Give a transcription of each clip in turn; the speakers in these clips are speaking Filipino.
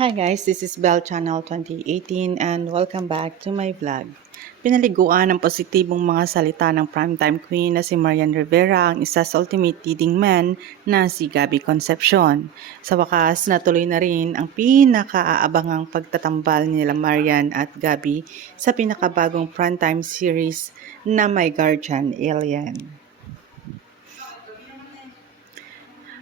Hi guys, this is Bell Channel 2018 and welcome back to my vlog. Pinaliguan ng positibong mga salita ng primetime queen na si Marian Rivera ang isa sa ultimate leading man na si Gabby Concepcion. Sa wakas, natuloy na rin ang pinakaabangang pagtatambal nila Marian at Gabby sa pinakabagong primetime series na My Guardian Alien.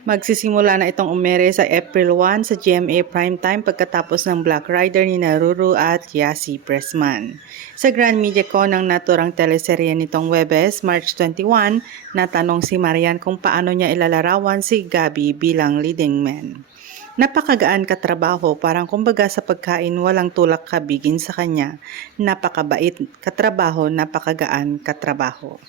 Magsisimula na itong umere sa April 1 sa GMA Primetime pagkatapos ng Black Rider ni Naruru at Yasi Pressman. Sa Grand Media Con ng naturang teleserye nitong Webes, March 21, natanong si Marian kung paano niya ilalarawan si Gabi bilang leading man. Napakagaan katrabaho, parang kumbaga sa pagkain walang tulak kabigin sa kanya. Napakabait katrabaho, napakagaan katrabaho.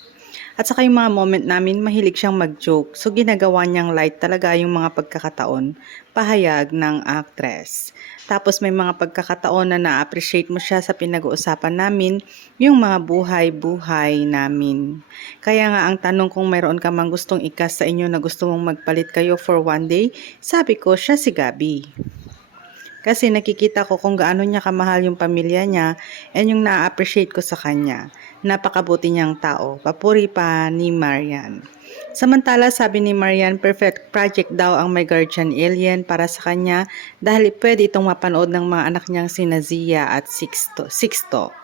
At saka yung mga moment namin, mahilig siyang mag-joke. So ginagawa niyang light talaga yung mga pagkakataon, pahayag ng actress. Tapos may mga pagkakataon na na-appreciate mo siya sa pinag-uusapan namin, yung mga buhay-buhay namin. Kaya nga ang tanong kung mayroon ka mang gustong ikas sa inyo na gusto mong magpalit kayo for one day, sabi ko siya si Gabi. Kasi nakikita ko kung gaano niya kamahal yung pamilya niya and yung na-appreciate ko sa kanya. Napakabuti niyang tao. Papuri pa ni Marian. Samantala, sabi ni Marian, perfect project daw ang My Guardian Alien para sa kanya dahil pwede itong mapanood ng mga anak niyang si Nazia at Sixto. Sixto.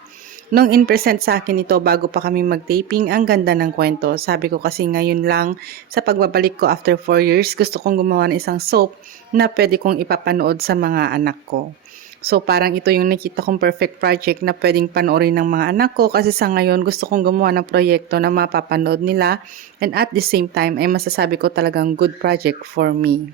Nung in-present sa akin ito bago pa kami mag-taping, ang ganda ng kwento. Sabi ko kasi ngayon lang, sa pagbabalik ko after 4 years, gusto kong gumawa ng isang soap na pwede kong ipapanood sa mga anak ko. So parang ito yung nakita kong perfect project na pwedeng panoorin ng mga anak ko kasi sa ngayon gusto kong gumawa ng proyekto na mapapanood nila and at the same time ay masasabi ko talagang good project for me.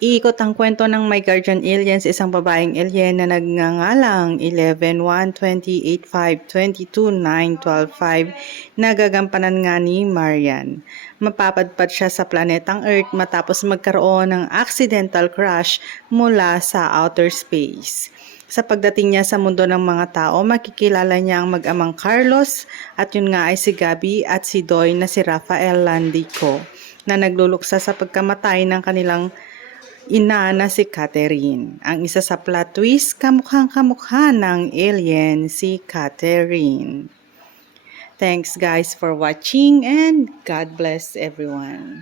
Iikot ang kwento ng My Guardian Alien sa isang babaeng alien na nagngangalang 11-1-28-5-22-9-12-5 na gagampanan nga ni Marian. Mapapadpad siya sa planetang Earth matapos magkaroon ng accidental crash mula sa outer space. Sa pagdating niya sa mundo ng mga tao, makikilala niya ang mag-amang Carlos at yun nga ay si Gabi at si Doy na si Rafael Landico na nagluluksa sa pagkamatay ng kanilang ina na si Catherine. Ang isa sa plot twist, kamukhang kamukha ng alien si Catherine. Thanks guys for watching and God bless everyone.